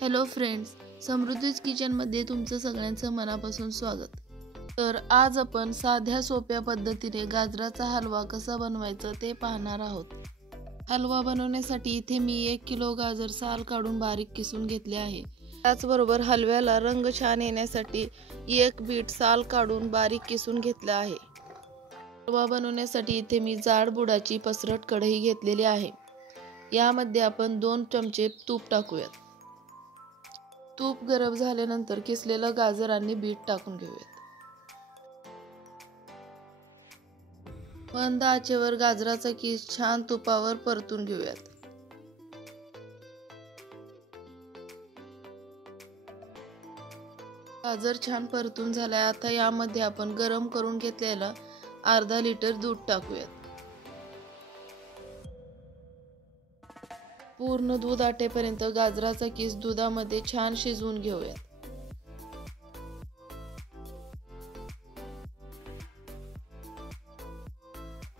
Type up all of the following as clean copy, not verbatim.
Hello friends, समृद्धीज किचनमध्ये तुमचं सगळ्यांचं मनापासून स्वागत। तर आज आपण साध्या सोप्या पद्धतीने गाजराचा हलवा कसा बनवायचा ते पाहणार आहोत। हलवा बनवण्यासाठी इथे मी 1 किलो गाजर साल काढून बारीक किसून घेतले आहे। त्याचबरोबर हलव्याला रंग छान येण्यासाठी 1 बीट साल काढून बारीक किसून घेतला आहे। हलवा बनवण्यासाठी इथे मी जाड बुडाची पसरट कढई घेतलेली आहे। यामध्ये आपण 2 चमचे तूप टाकूयात। तूप गरम झाल्यानंतर किसलेलं गाजर आणि बीट टाकून घेऊयात। मंद आचेवर गाजराचा किस छान तुपावर परतून घेऊयात। गाजर छान परतून झालाय। आता यामध्ये आपण गरम करून घेतलेलं अर्धा लिटर दूध टाकूयात। पूर्ण दूध आटेपर्यंत गाजराचा किस दुधामध्ये छान शिजवून घेऊयात।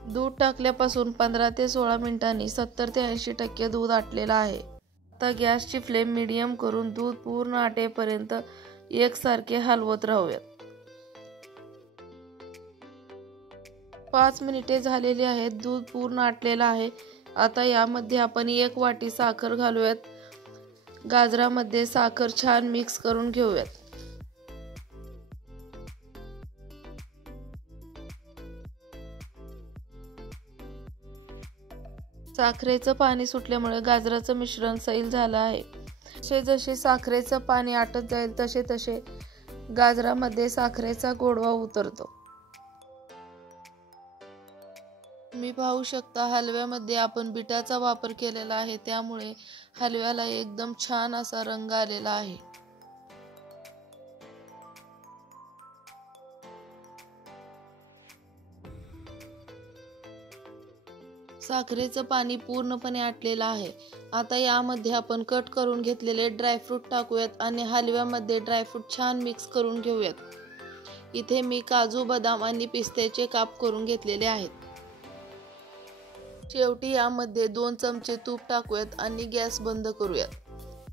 दूध टाकल्यापासून 15 ते 16 मिनिटांनी 70 ते 80% दूध आटलेलं आहे। आता गॅसची फ्लेम मीडियम करून दूध पूर्ण आटेपर्यंत एकसारखे हलवत राहूयात। 5 मिनिटे झालेली आहेत। दूध पूर्ण आटलेलं आहे। आता यामध्ये आपण 1 वाटी साखर घालूयात। गाजरामध्ये साखर छान मिक्स करून घेऊयात। साखरेचं पाणी सुटल्यामुळे गाजराचं मिश्रण सैल झालं आहे। जसे साखरेचं पाणी आटत जाईल तसे तसे गाजरामध्ये साखरेचा गोडवा उतरतो। तुम्ही पाहू शकता हलव्यामध्ये आपण बिटाचा वापर केलेला आहे, त्यामुळे हलव्याला एकदम छान असा रंग आलेला आहे। साखरेचं पाणी पूर्णपणे आटलेलं आहे। आता यामध्ये आपण कट करून घेतलेले ड्रायफ्रूट टाकूयात आणि हलव्यामध्ये ड्रायफ्रूट छान मिक्स करून घेऊयात। इथे मी काजू, बदाम आणि पिस्त्याचे काप करून घेतलेले आहेत। शेवटी यामध्ये 2 चमचे तूप टाकूयात आणि गॅस बंद करूयात।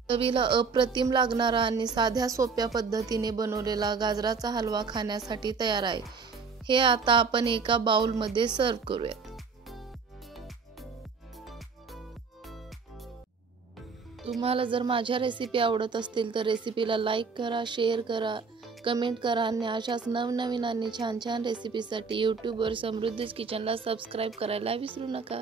चवीला अप्रतिम लागणारा आणि साध्या सोप्या पद्धतीने बनवलेला गाजराचा हलवा खाण्यासाठी तयार आहे। हे आता आपण एका बाउलमध्ये सर्व करूयात। तुम्हाला जर माझ्या रेसिपी आवडत असतील तर रेसिपीला लाईक करा, शेअर करा, कमेंट करा आणि अशाच नवनवीन आणि छान छान रेसिपीसाठी यूट्यूबवर समृद्धीज किचनला सबस्क्राईब करायला विसरू नका।